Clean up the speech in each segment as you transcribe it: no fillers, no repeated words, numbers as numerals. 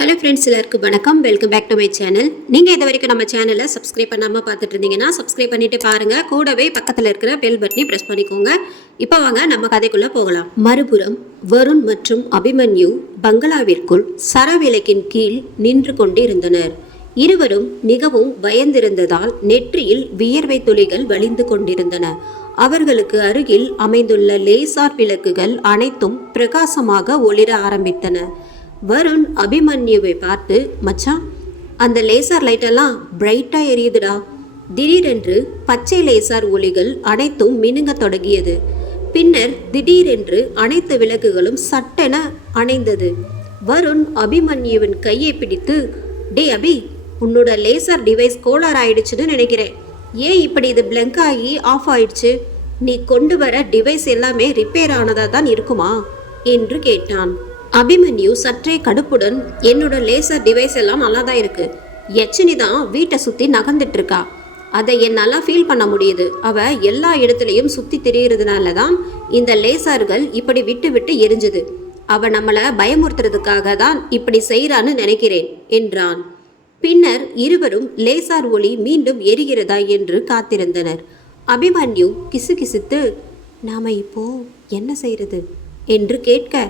Hello friends, எல்லாருக்கும் வணக்கம். Welcome back to my channel. நீங்கள் இது வரைக்கும் நம்ம சேனலை சப்ஸ்கிரைப் பண்ணாமல் பார்த்துட்டு இருந்தீங்கன்னா சப்ஸ்கிரைப் பண்ணிட்டு பாருங்கள். கூடவே பக்கத்தில் இருக்கிற பெல் பட்டனை ப்ரெஸ் பண்ணிக்கோங்க. இப்போ வாங்க நம்ம கதைக்குள்ளே போகலாம். மறுபுறம் வருண் மற்றும் அபிமன்யு பங்களாவிற்குள் சரவிளக்கின் கீழ் நின்று கொண்டிருந்தனர். இருவரும் மிகவும் பயந்திருந்ததால் நெற்றியில் வியர்வை துளிகள் வழிந்து கொண்டிருந்தன. அவர்களுக்கு அருகில் அமைந்துள்ள லேசார் விளக்குகள் அனைத்தும் பிரகாசமாக ஒளிர ஆரம்பித்தன. வருண் அபிமன்யுவை பார்த்து, மச்சான், அந்த லேசார் லைட்டெல்லாம் பிரைட்டா எரியுதுடா. திடீரென்று பச்சை லேசார் ஒளிகள் அனைத்தும் மினுங்க தொடங்கியது. பின்னர் திடீரென்று அனைத்து விளக்குகளும் சட்டென அணைந்தது. வருண் அபிமன்யுவின் கையை பிடித்து, டே அபி, உன்னோட லேசர் டிவைஸ் கோளாறு ஆயிடுச்சுன்னு நினைக்கிறேன். ஏன் இப்படி இது பிளங்க் ஆகி ஆஃப் ஆயிடுச்சு? நீ கொண்டு வர டிவைஸ் எல்லாமே ரிப்பேர் ஆனதா தான் இருக்குமா என்று கேட்டான். அபிமன்யு சற்றே கடுப்புடன், என்னோட லேசர் டிவைஸ் எல்லாம் நல்லா தான் இருக்கு. யச்சினி தான் வீட்டை சுற்றி நகர்ந்துட்டு இருக்கா. அதை என்னால் ஃபீல் பண்ண முடியுது. அவள் எல்லா இடத்துலையும் சுற்றி திரிகிறதுனால தான் இந்த லேசர்கள் இப்படி விட்டு விட்டு எரிஞ்சுது. அவள் நம்மளை பயமுறுத்துறதுக்காக தான் இப்படி செய்கிறான்னு நினைக்கிறேன் என்றான். பின்னர் இருவரும் லேசார் ஒளி மீண்டும் எரிகிறதா என்று காத்திருந்தனர். அபிமன்யு கிசுகிசுத்து, நாம் இப்போ என்ன செய்யறது என்று கேட்க,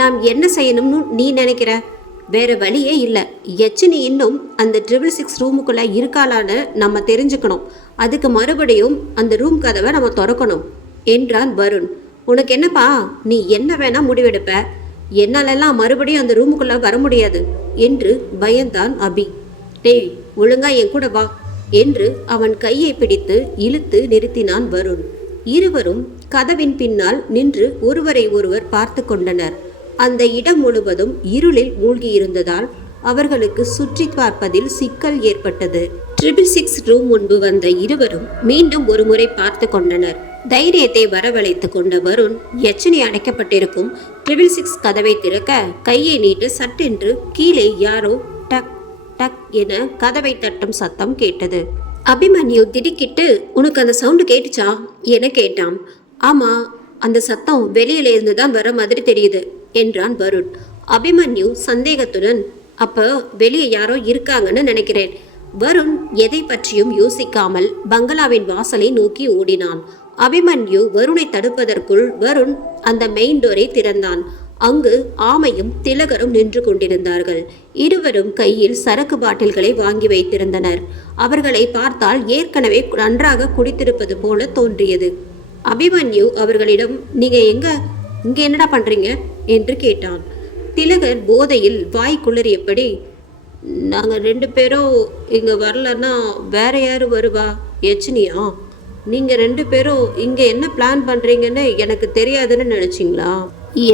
நாம் என்ன செய்யணும்னு நீ நினைக்கிற? வேற வழியே இல்லை. யச்சினி இன்னும் அந்த 666 ரூமுக்குள்ளே இருக்காளான்னு நம்ம தெரிஞ்சுக்கணும். அதுக்கு மறுபடியும் அந்த ரூம் கதவை நம்ம திறக்கணும் என்றான் வருண். உனக்கு என்னப்பா, நீ என்ன வேணா முடிவெடுப்ப. என்னாலெல்லாம் மறுபடியும் அந்த ரூமுக்குள்ளே வர முடியாது என்று பயந்தான் அபி. டேய், ஒழுங்கா என் கூட வா என்று அவன் கையை பிடித்து இழுத்து நிறுத்தினான் வருண். இருவரும் கதவின் பின்னால் நின்று ஒருவரை ஒருவர் பார்த்து கொண்டனர். அந்த இடம் முழுவதும் இருளில் மூழ்கியிருந்ததால் அவர்களுக்கு சுற்றி பார்ப்பதில் சிக்கல் ஏற்பட்டது. 666 ரூம் முன்பு வந்த இருவரும் மீண்டும் ஒரு முறை பார்த்து கொண்டனர். தைரியத்தை வரவழைத்து கொண்ட வருண், யச்சினி அடைக்கப்பட்டிருக்கும் 666 கதவை திறக்க கையை நீட்டு சட்டென்று கீழே யாரோ டக் டக் என கதவை தட்டும் சத்தம் கேட்டது. அபிமன்யு திடுக்கிட்டு, உனக்கு அந்த சவுண்டு கேட்டுச்சா என கேட்டான். ஆமா, அந்த சத்தம் வெளியில இருந்து தான் வர மாதிரி தெரியுது என்றான் வருண். அபிமன்யு சந்தேகத்துடன், அப்போ வெளியே யாரோ இருக்காங்கன்னு நினைக்கிறேன். வருண் எதை பற்றியும் யோசிக்காமல் பங்களாவின் வாசலை நோக்கி ஓடினான். அபிமன்யு வருணை தடுப்பதற்குள் வருண் அந்த மெயின் டோரை திறந்தான். அங்கு ஆமையும் திலகரும் நின்று கொண்டிருந்தார்கள். இருவரும் கையில் சரக்கு பாட்டில்களை வாங்கி வைத்திருந்தனர். அவர்களை பார்த்தால் ஏற்கனவே நன்றாக குடித்திருப்பது போல தோன்றியது. அபிமன்யு அவர்களிடம், நீங்க இங்க என்னடா பண்றீங்க என்று கேட்டான். திலகர் போதையில் வாய் குளறியபடி, நாங்கள் 2 பேரும் இங்கே வரலன்னா வேற யாரு வருவா? யச்சினியா? நீங்கள் 2 பேரும் இங்கே என்ன பிளான் பண்ணுறீங்கன்னு எனக்கு தெரியாதுன்னு நினச்சிங்களா?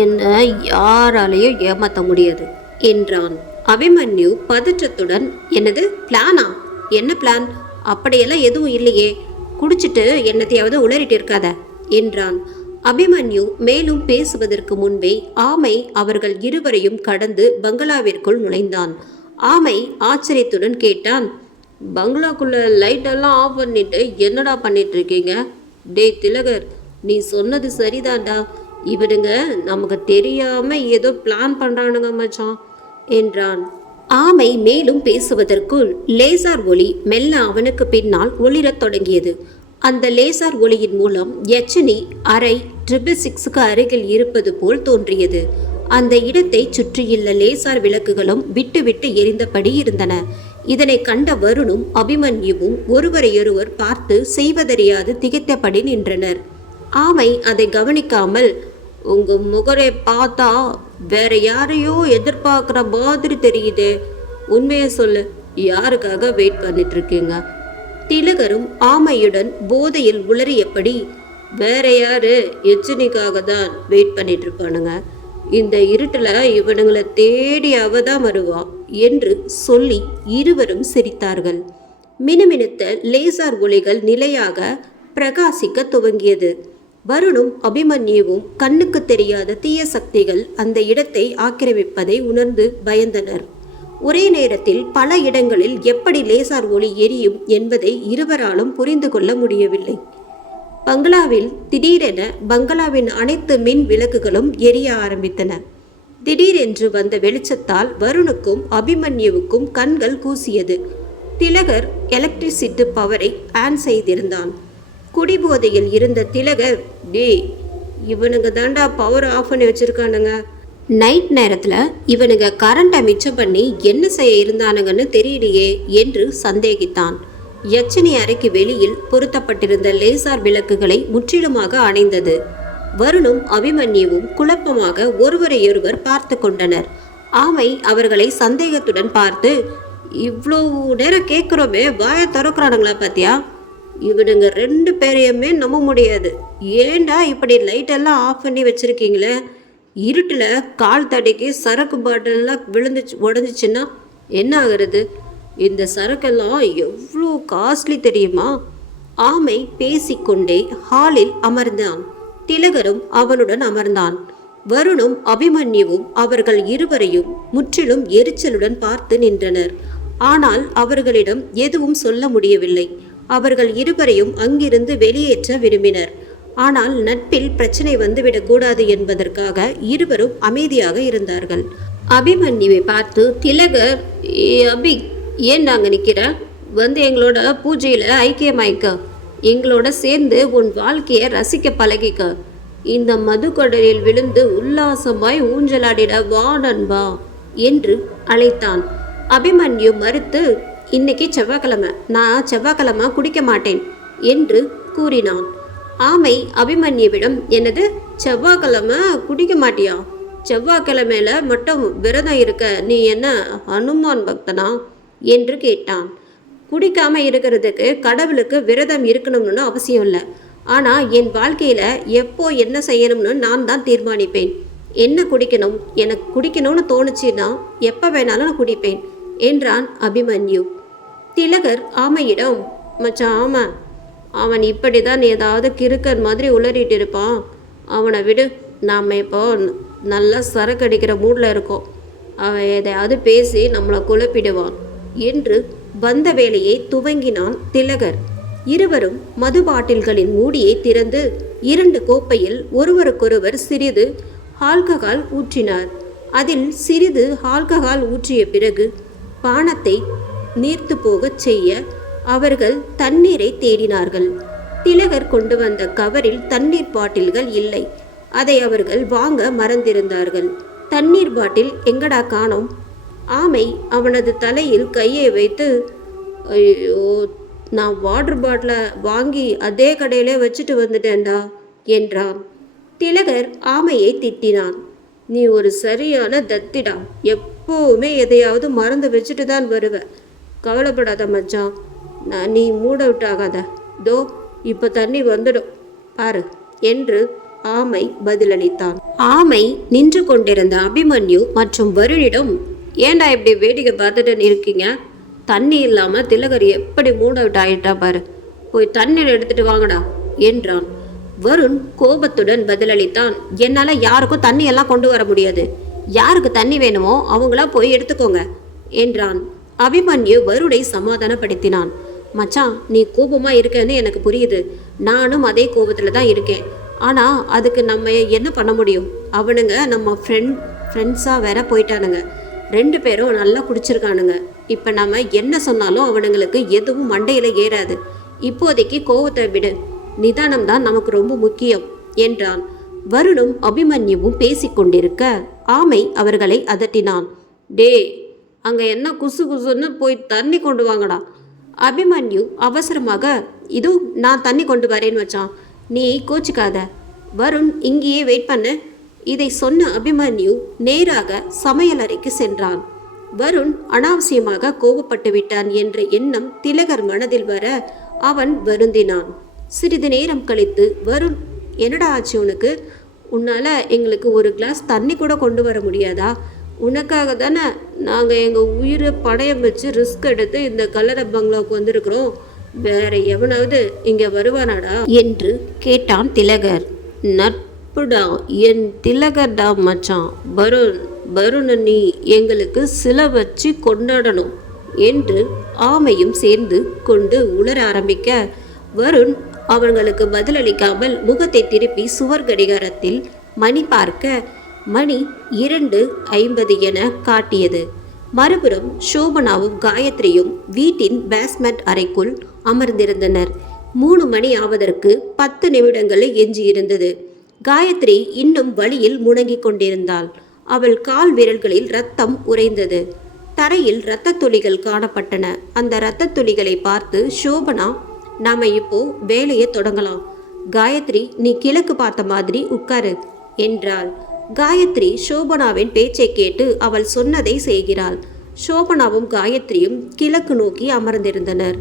என்னை யாராலையும் ஏமாற்ற முடியாது என்றான். அபிமன்யு பதற்றத்துடன், என்னது பிளானா? என்ன பிளான்? அப்படியெல்லாம் எதுவும் இல்லையே. குடிச்சிட்டு என்னத்தையாவது உளறிட்டு இருக்காத என்றான். அபிமன்யு மேலும் பேசுவதற்கு முன்பே ஆமை அவர்கள் இருவரையும் கடந்து பங்களாவிற்குள் நுழைந்தான். ஆமை ஆச்சரியத்துடன் கேட்டான், பங்களாக்குள்ள லைட்டெல்லாம் ஆஃப் பண்ணிட்டு என்னடா பண்ணிட்டு இருக்கீங்க? டே திலகர், நீ சொன்னது சரிதான்டா. இவனுங்க நமக்கு தெரியாம ஏதோ பிளான் பண்றானுங்க மச்சான் என்றான். ஆமை மேலும் பேசுவதற்குள் லேசார் ஒளி மெல்ல அவனுக்கு பின்னால் ஒளிரத் தொடங்கியது. அந்த லேசார் ஒளியின் மூலம் யச்சினி அறை 666க்கு அருகில் இருப்பது போல் தோன்றியது. அந்த இடத்தை சுற்றியுள்ள லேசார் விளக்குகளும் விட்டு விட்டு எரிந்தபடி இருந்தன. இதனை கண்ட வருணும் அபிமன்யுவும் ஒருவரையொருவர் பார்த்து செய்வதறியாது திகைத்தபடி நின்றனர். ஆமை அதை கவனிக்காமல், உங்க முகரை பார்த்தா வேற யாரையோ எதிர்பார்க்குற மாதிரி தெரியுதே, உண்மையை சொல்லு, யாருக்காக வெயிட் பண்ணிட்டு இருக்கீங்க? திலகரும் ஆமையுடன் போதையில் உளறியபடி, வேற யாரு, யச்சினிக்காக தான் வெயிட் பண்ணிட்டு இருப்பானுங்க. இந்த இருட்டில் இவனுங்களை தேடி அவதான் வருவா என்று சொல்லி இருவரும் சிரித்தார்கள். மினுமினுத்த லேசார் ஒளிகள் நிலையாக பிரகாசிக்க துவங்கியது. வருணும் அபிமன்யுவும் கண்ணுக்கு தெரியாத தீய சக்திகள் அந்த இடத்தை ஆக்கிரமிப்பதை உணர்ந்து பயந்தனர். ஒரே நேரத்தில் பல இடங்களில் எப்படி லேசார் ஒளி எரியும் என்பதை இருவராலும் புரிந்து கொள்ள முடியவில்லை. பங்களாவில் திடீரென பங்களாவின் அனைத்து மின் விளக்குகளும் எரிய ஆரம்பித்தன. திடீரென்று வந்த வெளிச்சத்தால் வருணுக்கும் அபிமன்யுவுக்கும் கண்கள் கூசியது. திலகர் எலக்ட்ரிசிட்டி பவரை ஆன் செய்திருந்தான். குடிபோதையில் இருந்த திலகர், டே இவனுங்க தாண்டா பவர் ஆஃப் பண்ணி வச்சிருக்கானுங்க, நைட் நேரத்தில் இவனுங்க கரண்ட்டை மிச்சம் பண்ணி என்ன செய்ய இருந்தானுங்கன்னு தெரியலையே என்று சந்தேகித்தான். யட்சணி அறைக்கு வெளியில் பொருத்தப்பட்டிருந்த லேசார் விளக்குகளை முற்றிலுமாக அணைந்தது. வருணும் அபிமன்யுவும் குழப்பமாக ஒருவரையொருவர் பார்த்து கொண்டனர். ஆமை அவர்களை சந்தேகத்துடன் பார்த்து, இவ்வளோ நேரம் கேட்குறோமே வாயை திறக்கிறானுங்களா பாத்தியா? இவனுங்க 2 பேரையுமே நம்ப முடியாது. ஏண்டா இப்படி லைட்டெல்லாம் ஆஃப் பண்ணி வச்சுருக்கீங்களே? இருட்டில் கால் தடிக்கு சரக்கு பாட்டிலெல்லாம் உடஞ்சிச்சின்னா என்ன ஆகிறது? இந்த சரக்கெல்லாம் எவ்வளோ காஸ்ட்லி தெரியுமா? ஆமை பேசிக்கொண்டே ஹாலில் அமர்ந்தான். திலகரும் அவனுடன் அமர்ந்தான். வருணும் அபிமன்யுவும் அவர்கள் இருவரையும் முற்றிலும் எரிச்சலுடன் பார்த்து நின்றனர். ஆனால் அவர்களிடம் எதுவும் சொல்ல முடியவில்லை. அவர்கள் இருவரையும் அங்கிருந்து வெளியேற்ற விரும்பினர். ஆனால் நட்பில் பிரச்சனை வந்துவிடக்கூடாது என்பதற்காக இருவரும் அமைதியாக இருந்தார்கள். அபிமன்யுவை பார்த்து திலகர், அபி ஏன் நாங்கள் நிற்கிற? வந்து எங்களோட பூஜையில் ஐக்கியமாய்க்க, எங்களோட சேர்ந்து உன் வாழ்க்கையை ரசிக்க பழகிக்க, இந்த மதுக்கடலில் விழுந்து உல்லாசமாய் ஊஞ்சலாடிட வா நண்பா என்று அழைத்தான். அபிமன்யு மறுத்து, இன்னைக்கு செவ்வாய்க்கிழமை, நான் செவ்வாய்க்கிழமை குடிக்க மாட்டேன் என்று கூறினான். ஆமை அபிமன்யுவிடம், என்னது செவ்வாய்க்கிழமை குடிக்க மாட்டியா? செவ்வாய்க்கிழமையில மட்டும் விரதம் இருக்க நீ என்ன ஹனுமான் பக்தனா என்று கேட்டான். குடிக்காம இருக்கிறதுக்கு கடவுளுக்கு விரதம் இருக்கணும்னு அவசியம் இல்லை. ஆனால் என் வாழ்க்கையில் எப்போ என்ன செய்யணும்னு நான் தான் தீர்மானிப்பேன். என்ன குடிக்கணும், எனக்கு குடிக்கணும்னு தோணுச்சுன்னா எப்போ வேணாலும் நான் குடிப்பேன் என்றான் அபிமன்யு. திலகர் ஆமையிடம், மச்சான் ஆமா, அவன் இப்படி தான் ஏதாவது கிறுக்கன் மாதிரி உளறிட்டு இருப்பான், அவனை விடு, நாம் இப்போ நல்லா சரக்கு அடிக்கிற மூடில் இருக்கோம், அவன் எதையாவது பேசி நம்மளை குழப்பிடுவான் என்று வந்த வேலையை துவங்கினான் திலகர். இருவரும் மது பாட்டில்களின் மூடியை திறந்து 2 கோப்பையில் ஒருவருக்கொருவர் சிறிது ஆல்கஹால் ஊற்றினார். அதில் சிறிது ஆல்கஹால் ஊற்றிய பிறகு பானத்தை நீர்த்து போகச் செய்ய அவர்கள் தண்ணீரை தேடினார்கள். திலகர் கொண்டு வந்த கவரில் தண்ணீர் பாட்டில்கள் இல்லை. அதை அவர்கள் வாங்க மறந்திருந்தார்கள். தண்ணீர் பாட்டில் எங்கடா காணோம்? ஆமை அவனது தலையில் கையை வைத்து, ஐயோ, நான் வாட்டர் பாட்டிலை வாங்கி அதே கடையிலே வச்சுட்டு வந்துட்டேன்டா என்றான். திலகர் ஆமையை திட்டினான். நீ ஒரு சரியான தத்திடா, எப்போவுமே எதையாவது மறந்து வச்சுட்டு தான் வருவ. கவலைப்படாத மச்சான், நீ மூட விட்டாகாத, தோ இப்போ தண்ணி வந்துடும் பாரு என்று ஆமை பதிலளித்தான். ஆமை நின்று கொண்டிருந்த அபிமன்யு மற்றும் வருணிடம், ஏண்டா இப்படி வேடிக்கை பார்த்துட்டு இருக்கீங்க? தண்ணி இல்லாமல் திலகர் எப்படி மூட விட்டு ஆயிட்டா பாரு, போய் தண்ணீர் எடுத்துட்டு வாங்கடா என்றான். வருண் கோபத்துடன் பதிலளித்தான், என்னால் யாருக்கும் தண்ணியெல்லாம் கொண்டு வர முடியாது, யாருக்கு தண்ணி வேணுமோ அவங்களா போய் எடுத்துக்கோங்க என்றான். அபிமன்யு வருணை சமாதானப்படுத்தினான். மச்சான், நீ கோபமாக இருக்கன்னு எனக்கு புரியுது, நானும் அதே கோபத்தில் தான் இருக்கேன். ஆனால் அதுக்கு நம்ம என்ன பண்ண முடியும்? அவனுங்க நம்ம ஃப்ரெண்ட்ஸாக வேற போயிட்டானுங்க, 2 பேரும் நல்லா குடிச்சிருக்கானுங்க. இப்போ நம்ம என்ன சொன்னாலும் அவனுங்களுக்கு எதுவும் மண்டையில் ஏறாது. இப்போதைக்கு கோவத்தை விடு, நிதானம் தான் நமக்கு ரொம்ப முக்கியம் என்றான். வருணும் அபிமன்யுவும் பேசிக்கொண்டிருக்க ஆமை அவர்களை அதட்டினான். டே, அங்கே என்ன குசு குசுன்னு போய் தண்ணி கொண்டு வாங்கடா. அபிமன்யு அவசரமாக, இது நான் தண்ணி கொண்டு வரேன்னு வச்சான், நீ கோச்சிக்காத, வருண் இங்கேயே வெயிட் பண்ணு. இதை சொன்ன அபிமன்யு நேராக சமையலறைக்கு சென்றான். வருண் அனாவசியமாக கோபப்பட்டு விட்டான் என்ற எண்ணம் திலகர் மனதில் வர அவன் வருந்தினான். சிறிது நேரம் கழித்து வருண், என்னடா ஆச்சு உனக்கு? உன்னால் எங்களுக்கு ஒரு கிளாஸ் தண்ணி கூட கொண்டு வர முடியாதா? உனக்காக தானே நாங்கள் எங்கள் உயிரை படயம் வச்சு ரிஸ்க் எடுத்து இந்த கல்லறை பங்களாவுக்கு வந்திருக்கிறோம், வேற எவனாவது இங்கே வருவானாடா என்று கேட்டான் திலகர். நட்புடா, என் திலகர்டா மச்சான், வருண நீ எங்களுக்கு சில வச்சு கொண்டாடணும் என்று ஆமையும் சேர்ந்து கொண்டு உளர ஆரம்பிக்க வருண் அவர்களுக்கு பதிலளிக்காமல் முகத்தை திருப்பி சுவர் கடிகாரத்தில் மணி பார்க்க மணி 2:50 என காட்டியது. மறுபுறம் சோபனாவும் காயத்ரியும் வீட்டின் பேஸ்மெண்ட் அறைக்குள் அமர்ந்திருந்தனர். 3 மணி ஆவதற்கு 10 நிமிடங்கள் எஞ்சியிருந்தது. காயத்ரி இன்னும் வலியில் முடங்கிக் கொண்டிருந்தாள். அவள் கால் விரல்களில் ரத்தம் உறைந்தது. தரையில் இரத்த துளிகள் காணப்பட்டன. அந்த இரத்த துளிகளை பார்த்து சோபனா, நாம இப்போ வேலையை தொடங்கலாம். காயத்ரி, நீ கிழக்கு பார்த்த மாதிரி உட்காரு என்றாள். காயத்ரி சோபனாவின் பேச்சை கேட்டு அவள் சொன்னதை செய்கிறாள். சோபனாவும் காயத்ரியும் கிழக்கு நோக்கி அமர்ந்திருந்தனர்.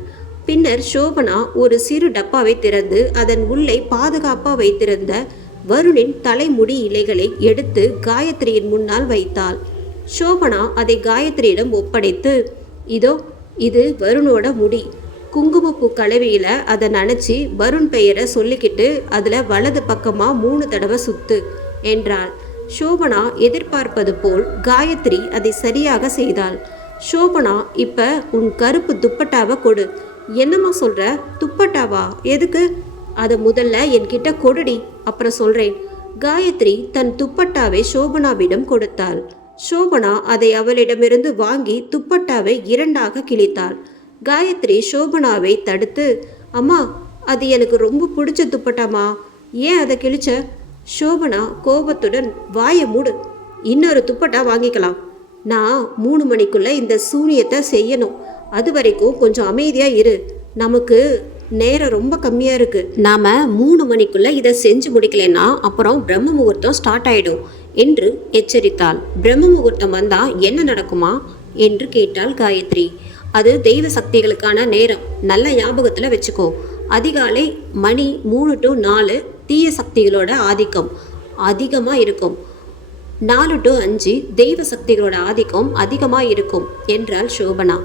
பின்னர் சோபனா ஒரு சிறு டப்பாவை திறந்து அதன் உள்ளே பாதுகாப்பாக வைத்திருந்த வருணின் தலைமுடி இலைகளை எடுத்து காயத்ரியின் முன்னால் வைத்தாள். சோபனா அதை காயத்ரியிடம் ஒப்படைத்து, இதோ இது வருணோட முடி. குங்குமப்பூ கலவையில் அதை நனைச்சி வருண் பெயரை சொல்லிக்கிட்டு அதில் வலது பக்கமாக 3 தடவை சுத்து என்றாள். சோபனா எதிர்பார்ப்பது போல் காயத்ரி அதை சரியாக செய்தாள். சோபனா, இப்ப உன் கருப்பு துப்பட்டாவை கொடு. என்னம்மா சொல்ற? துப்பட்டாவா? எதுக்கு? அதை முதல்ல என்கிட்ட கொடுடி, அப்புறம் சொல்றேன். காயத்ரி தன் துப்பட்டாவை சோபனாவிடம் கொடுத்தாள். சோபனா அதை அவளிடமிருந்து வாங்கி துப்பட்டாவை 2ஆக கிழித்தாள். காயத்ரி சோபனாவை தடுத்து, அம்மா, அது எனக்கு ரொம்ப பிடிச்ச துப்பட்டாமா, ஏன் அதை கிழிச்ச? சோபனா கோபத்துடன், வாயை மூடு, இன்னொரு துப்பட்டா வாங்கிக்கலாம். நான் 3 மணிக்குள்ள இந்த சூனியத்தை செய்யணும். அது வரைக்கும் கொஞ்சம் அமைதியா இரு. நமக்கு நேரம் ரொம்ப கம்மியா இருக்கு. நாம 3 மணிக்குள்ள இதை செஞ்சு முடிக்கலைன்னா அப்புறம் பிரம்ம முகூர்த்தம் ஸ்டார்ட் ஆயிடும் என்று எச்சரித்தாள். பிரம்ம முகூர்த்தம் வந்தா என்ன நடக்குமா என்று கேட்டாள் காயத்ரி. அது தெய்வ சக்திகளுக்கான நேரம், நல்ல ஞாபகத்துல வச்சுக்கோ. அதிகாலை மணி 3 to 4 தீய சக்திகளோட ஆதிக்கம் அதிகமாக இருக்கும். 4 to 5 தெய்வ சக்திகளோட ஆதிக்கம் அதிகமாக இருக்கும் என்றாள் சோபனா.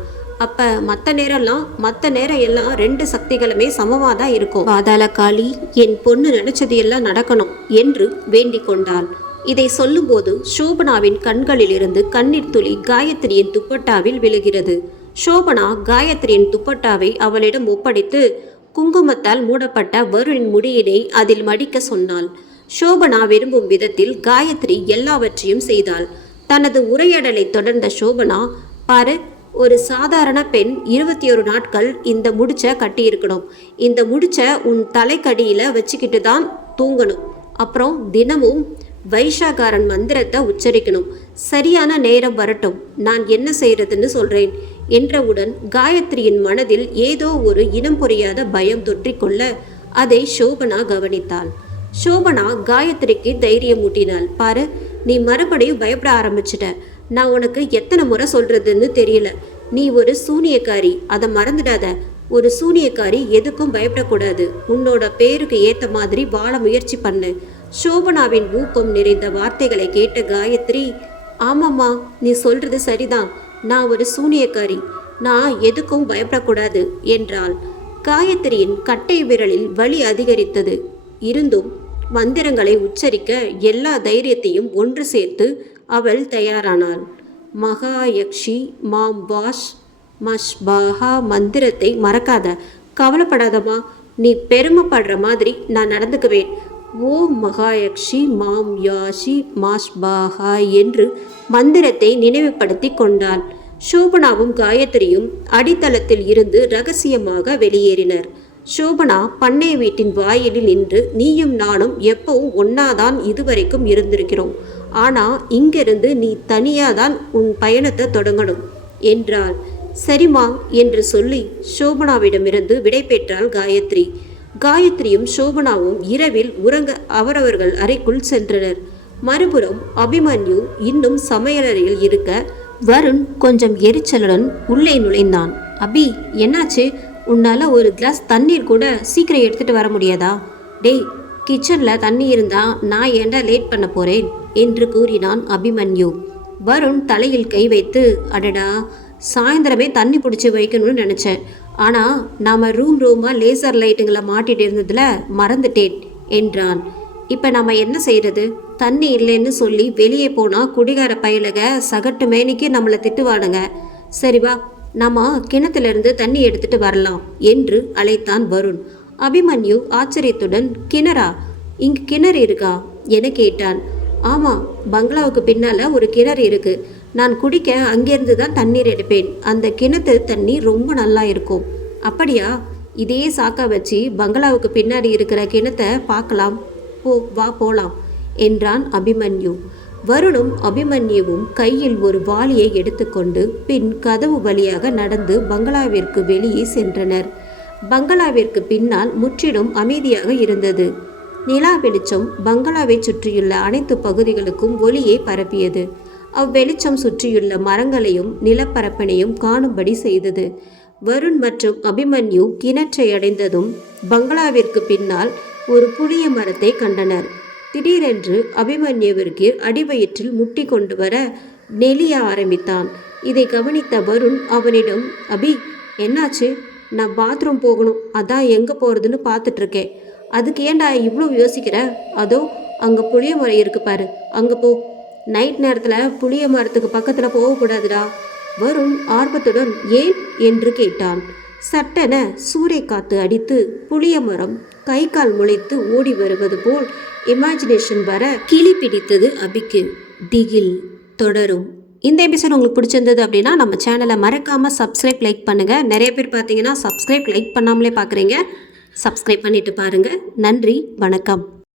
அப்போ மற்ற நேரம் எல்லாம் 2 சக்திகளுமே சமமாக தான் இருக்கும். பாதாள காளி, என் பொண்ணு நினைச்சது எல்லாம் நடக்கணும் என்று வேண்டிக் கொண்டாள். இதை சொல்லும்போது சோபனாவின் கண்களிலிருந்து கண்ணீர் துளி காயத்ரியின் துப்பட்டாவில் விழுகிறது. சோபனா காயத்ரியின் துப்பட்டாவை அவளிடம் ஒப்படைத்து குங்குமத்தால் மூடப்பட்ட வருணின் முடியினை அதில் மடிக்க சொன்னாள். சோபனா விரும்பும் விதத்தில் காயத்ரி எல்லாவற்றையும் செய்தாள். தனது உரையாடலை தொடர்ந்த சோபனா, பாரு, ஒரு சாதாரண பெண் 21 நாட்கள் இந்த முடிச்சை கட்டியிருக்கணும். இந்த முடிச்சை உன் தலைக்கடியில் வச்சுக்கிட்டு தான் தூங்கணும். அப்புறம் தினமும் வைஷாகாரன் மந்திரத்தை உச்சரிக்கணும். சரியான நேரம் வரட்டும், நான் என்ன செய்யறதுன்னு சொல்றேன் என்றவுடன் காயத்ரியின் மனதில் ஏதோ ஒரு இனம் புரியாத பயம் தொற்றிக்கொள்ள அதை சோபனா கவனித்தாள். சோபனா காயத்ரிக்கு தைரியம் ஊட்டினாள். பாரு, நீ மறுபடியும் பயப்பட ஆரம்பிச்சிட்ட. நான் உனக்கு எத்தனை முறை சொல்றதுன்னு தெரியல. நீ ஒரு சூனியக்காரி, அதை மறந்துடாத. ஒரு சூனியக்காரி எதுக்கும் பயப்படக்கூடாது. உன்னோட பேருக்கு ஏற்ற மாதிரி வாழ முயற்சி பண்ணு. சோபனாவின் ஊக்கம் நிறைந்த வார்த்தைகளை கேட்ட காயத்ரி, ஆமாம்மா, நீ சொல்றது சரிதான். நான் ஒரு சூனியக்காரி, நான் எதுக்கும் பயப்படக்கூடாது என்றாள். காயத்ரியின் கட்டை விரலில் வலி அதிகரித்தது. இருந்தும் மந்திரங்களை உச்சரிக்க எல்லா தைரியத்தையும் ஒன்று சேர்த்து அவள் தயாரானாள். மகாயக்ஷி மாம் வாஷ் மஷ்பாஹா மந்திரத்தை மறக்காத. கவலைப்படாதம்மா, நீ பெருமைப்படுற மாதிரி நான் நடந்துக்குவேன். ஓம் மகாயக்ஷி மாம் யாஷி மாஷ்பாஹா என்று மந்திரத்தை நினைவுபடுத்தி கொண்டாள். சோபனாவும் காயத்ரியும் அடித்தளத்தில் இருந்து ரகசியமாக வெளியேறினர். சோபனா பண்ணை வீட்டின் வாயிலில் நின்று, நீயும் நானும் எப்பவும் ஒன்னாதான் இதுவரைக்கும் இருந்திருக்கிறோம். ஆனால் இங்கிருந்து நீ தனியாதான் உன் பயணத்தை தொடங்கணும் என்றாள். சரிமா என்று சொல்லி சோபனாவிடமிருந்து விடை பெற்றாள் காயத்ரி. காயத்ரியும் சோபனாவும் இரவில் உறங்க அவரவர்கள் அறைக்குள் சென்றனர். மறுபுறம் அபிமன்யு இன்னும் சமையலறையில் இருக்க வருண் கொஞ்சம் எரிச்சலுடன் உள்ளே நுழைந்தான். அபி, என்னாச்சு? உன்னால ஒரு கிளாஸ் தண்ணீர் கூட சீக்கிரம் எடுத்துட்டு வர முடியாதா? டேய், கிச்சனில் தண்ணி இருந்தா நான் ஏண்டா லேட் பண்ண போறேன் என்று கூறினான் அபிமன்யு. வருண் தலையில் கை வைத்து, அடடா, சாயந்தரமே தண்ணி பிடிச்சி வைக்கணும்னு நினச்சேன். ஆனால் நாம் ரூமாக லேசர் லைட்டுங்களை மாட்டிட்டு இருந்ததில் மறந்துட்டேன் என்றான். இப்போ நம்ம என்ன செய்கிறது? தண்ணி இல்லைன்னு சொல்லி வெளியே போனால் குடிகார பயலுக சகட்டு மேனிக்கு நம்மளை திட்டுவானுங்க. சரிவா, நம்ம கிணத்துலேருந்து தண்ணி எடுத்துட்டு வரலாம் என்று அழைத்தான் வருண். அபிமன்யு ஆச்சரியத்துடன், கிணறா? இங்கு கிணறு இருக்கா என கேட்டான். ஆமாம், பங்களாவுக்கு பின்னால் ஒரு கிணறு இருக்குது. நான் குடிக்க அங்கேருந்து தான் தண்ணீர் எடுப்பேன். அந்த கிணத்து தண்ணி ரொம்ப நல்லா இருக்கும். அப்படியா? இதே சாக்கா வச்சு பங்களாவுக்கு பின்னாடி இருக்கிற கிணத்தை பார்க்கலாம். வா போலாம் என்றான் அபிமன்யு. வருணும் அபிமன்யுவும் கையில் ஒரு வாளியை எடுத்துக்கொண்டு பின் கதவு வழியாக நடந்து பங்களாவிற்கு வெளியே சென்றனர். பங்களாவிற்கு பின்னால் முற்றிலும் அமைதியாக இருந்தது. நிலா வெளிச்சம் பங்களாவை சுற்றியுள்ள அனைத்து பகுதிகளுக்கும் ஒளியை பரப்பியது. அவ்வெளிச்சம் சுற்றியுள்ள மரங்களையும் நிலப்பரப்பினையும் காணும்படி செய்தது. வருண் மற்றும் அபிமன்யு கிணற்றை அடைந்ததும் பங்களாவிற்கு பின்னால் ஒரு புளிய மரத்தை கண்டனர். திடீரென்று அபிமன்யுவிற்கு அடிவயிற்றில் முட்டி கொண்டு வர நெளிய ஆரம்பித்தான். இதை கவனித்த வருண் அவனிடம், அபி, என்னாச்சு? நான் பாத்ரூம் போகணும், அதான் எங்கே போகிறதுன்னு பார்த்துட்ருக்கேன். அதுக்கு ஏன்டா இவ்வளோ யோசிக்கிற? அதோ அங்கே புளிய மரம் இருக்கு பாரு, அங்கே போ. நைட் நேரத்தில் புளிய மரத்துக்கு பக்கத்தில் போகக்கூடாதுடா. வருண் ஆர்வத்துடன் ஏன் என்று கேட்டான். சட்டென சூறைக்காத்து அடித்து புளிய மரம் கை கால் முளைத்து ஓடி வருவது போல் இமேஜினேஷன் வர கிளி பிடித்தது அபிக்கு. திகில் தொடரும். இந்த எபிசோட் உங்களுக்கு பிடிச்சிருந்தது அப்படின்னா நம்ம சேனலை மறக்காமல் சப்ஸ்கிரைப், லைக் பண்ணுங்கள். நிறைய பேர் பார்த்தீங்கன்னா சப்ஸ்கிரைப், லைக் பண்ணாமலே பார்க்குறீங்க. சப்ஸ்கிரைப் பண்ணிவிட்டு பாருங்கள். நன்றி, வணக்கம்.